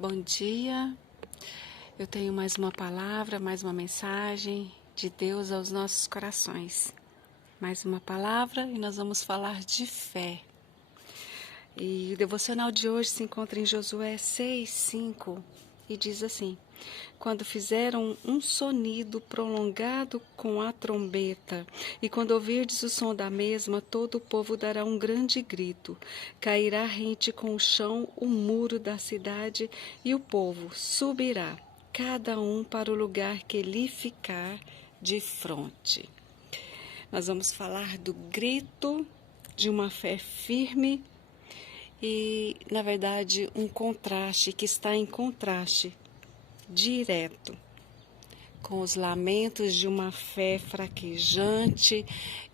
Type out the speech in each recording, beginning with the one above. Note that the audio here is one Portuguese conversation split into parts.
Bom dia, eu tenho mais uma palavra, mais uma mensagem de Deus aos nossos corações. Mais uma palavra e nós vamos falar de fé. E o devocional de hoje se encontra em Josué 6:5 e diz assim: Quando fizeram um sonido prolongado com a trombeta, e quando ouvirdes o som da mesma, todo o povo dará um grande grito. Cairá rente com o chão o muro da cidade, e o povo subirá, cada um para o lugar que lhe ficar de fronte. Nós vamos falar do grito de uma fé firme e, na verdade, um contraste que está em contraste direto com os lamentos de uma fé fraquejante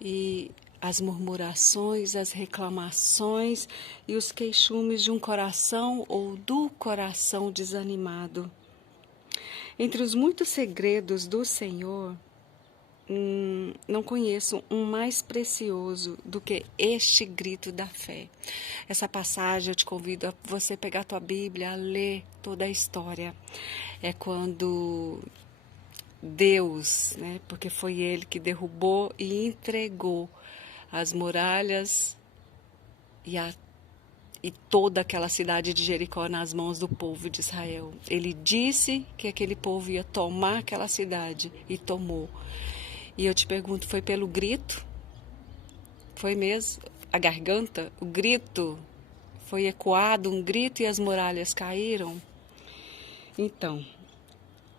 e as murmurações, as reclamações e os queixumes de um coração ou do coração desanimado. Entre os muitos segredos do Senhor, não conheço um mais precioso do que este grito da fé. Essa passagem eu te convido a você pegar a tua Bíblia, a ler toda a história. É quando Deus, né, porque foi Ele que derrubou e entregou as muralhas e toda aquela cidade de Jericó nas mãos do povo de Israel. Ele disse que aquele povo ia tomar aquela cidade e tomou. E eu te pergunto, foi pelo grito? Foi mesmo? A garganta? O grito? Foi ecoado um grito e as muralhas caíram? Então,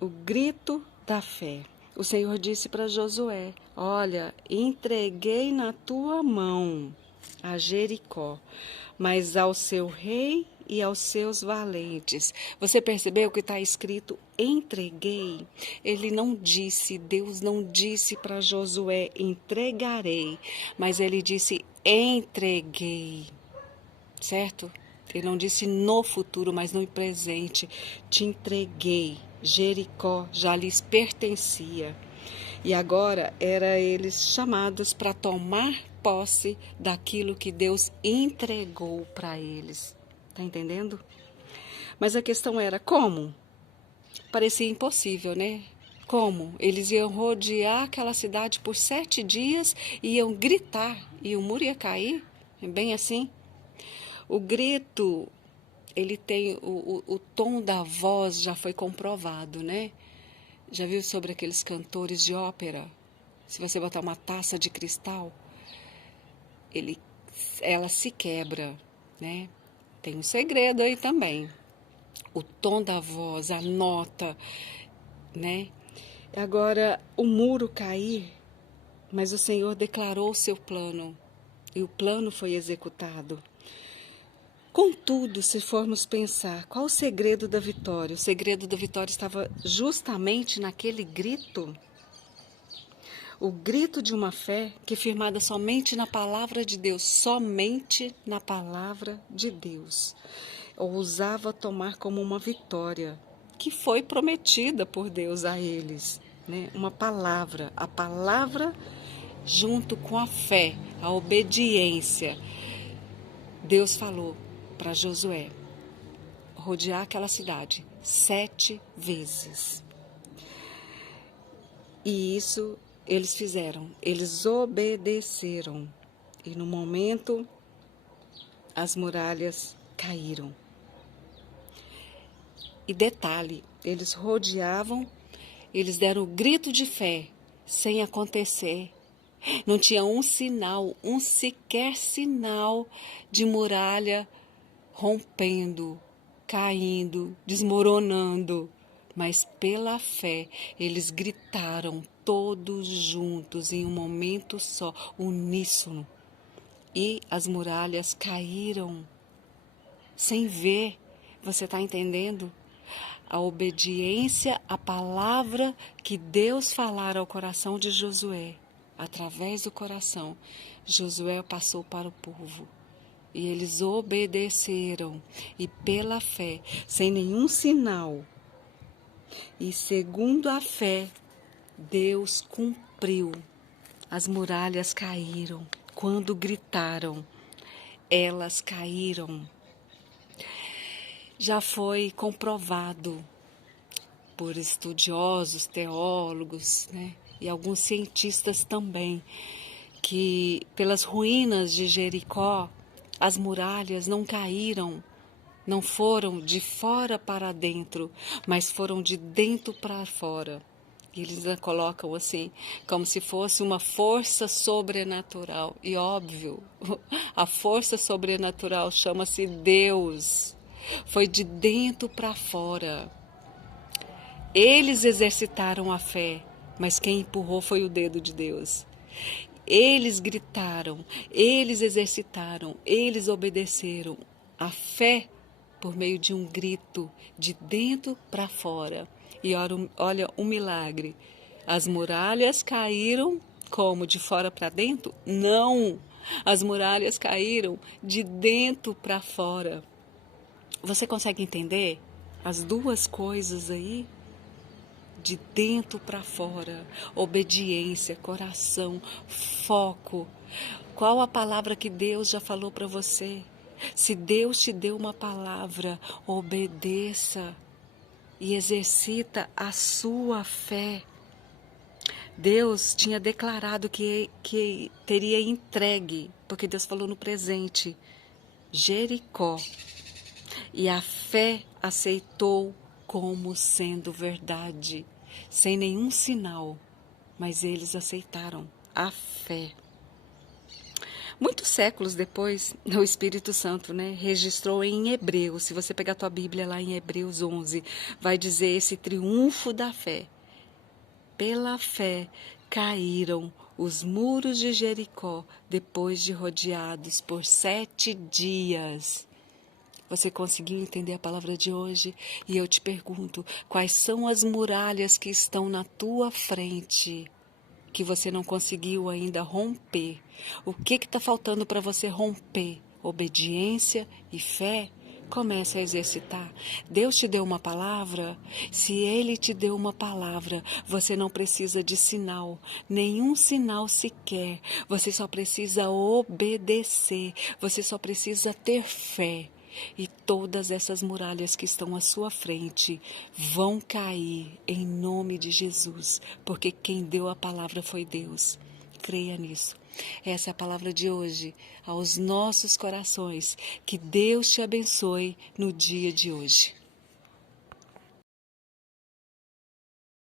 o grito da fé. O Senhor disse para Josué: Olha, entreguei na tua mão a Jericó, mas ao seu rei e aos seus valentes. Você percebeu que está escrito entreguei? Ele não disse, Deus não disse para Josué entregarei, mas ele disse entreguei, certo? Ele não disse no futuro, mas no presente. Te entreguei. Jericó já lhes pertencia. E agora era eles chamados para tomar posse daquilo que Deus entregou para eles. Tá entendendo? Mas a questão era como? Parecia impossível, né? Como? Eles iam rodear aquela cidade por 7 dias e iam gritar e o muro ia cair? É bem assim? O grito, ele tem o tom da voz já foi comprovado, né? Já viu sobre aqueles cantores de ópera? Se você botar uma taça de cristal, ela se quebra, né? Tem um segredo aí também. O tom da voz, a nota, né? Agora, o muro cair, mas o Senhor declarou o seu plano e o plano foi executado. Contudo, se formos pensar, qual o segredo da vitória? O segredo da vitória estava justamente naquele grito. O grito de uma fé que é firmada somente na palavra de Deus, somente na palavra de Deus. Ousava tomar como uma vitória que foi prometida por Deus a eles, né? Uma palavra, a palavra junto com a fé, a obediência. Deus falou para Josué rodear aquela cidade 7 vezes. E isso eles fizeram, eles obedeceram. E no momento, as muralhas caíram. E detalhe, eles rodeavam, eles deram o grito de fé, sem acontecer. Não tinha um sinal, um sequer sinal de muralha rompendo, caindo, desmoronando. Mas pela fé, eles gritaram todos juntos em um momento só, uníssono. E as muralhas caíram sem ver. Você está entendendo? A obediência à palavra que Deus falara ao coração de Josué, através do coração, Josué passou para o povo. E eles obedeceram, e pela fé, sem nenhum sinal, e segundo a fé, Deus cumpriu. As muralhas caíram. Quando gritaram, elas caíram. já foi comprovado por estudiosos, teólogos, né, e alguns cientistas também, que pelas ruínas de Jericó, as muralhas não caíram, não foram de fora para dentro, mas foram de dentro para fora. E eles a colocam assim, como se fosse uma força sobrenatural. E óbvio, a força sobrenatural chama-se Deus. Foi de dentro para fora. Eles exercitaram a fé, mas quem empurrou foi o dedo de Deus. Eles gritaram, eles exercitaram, eles obedeceram. A fé por meio de um grito de dentro para fora. E olha um milagre. As muralhas caíram como? De fora para dentro? Não! As muralhas caíram de dentro para fora. Você consegue entender as duas coisas aí? De dentro para fora, obediência, coração, foco. Qual a palavra que Deus já falou para você? Se Deus te deu uma palavra, obedeça e exercita a sua fé. Deus tinha declarado que teria entregue, porque Deus falou no presente, Jericó. E a fé aceitou como sendo verdade, sem nenhum sinal, mas eles aceitaram a fé. Muitos séculos depois, o Espírito Santo, registrou em Hebreus, se você pegar a tua Bíblia lá em Hebreus 11, vai dizer esse triunfo da fé. Pela fé caíram os muros de Jericó depois de rodeados por 7 dias. Você conseguiu entender a palavra de hoje? E eu te pergunto, quais são as muralhas que estão na tua frente, que você não conseguiu ainda romper? O que está faltando para você romper? Obediência e fé? Comece a exercitar. Deus te deu uma palavra? Se Ele te deu uma palavra, você não precisa de sinal, nenhum sinal sequer. Você só precisa obedecer, você só precisa ter fé. E todas essas muralhas que estão à sua frente vão cair em nome de Jesus, porque quem deu a palavra foi Deus. Creia nisso. Essa é a palavra de hoje aos nossos corações. Que Deus te abençoe no dia de hoje.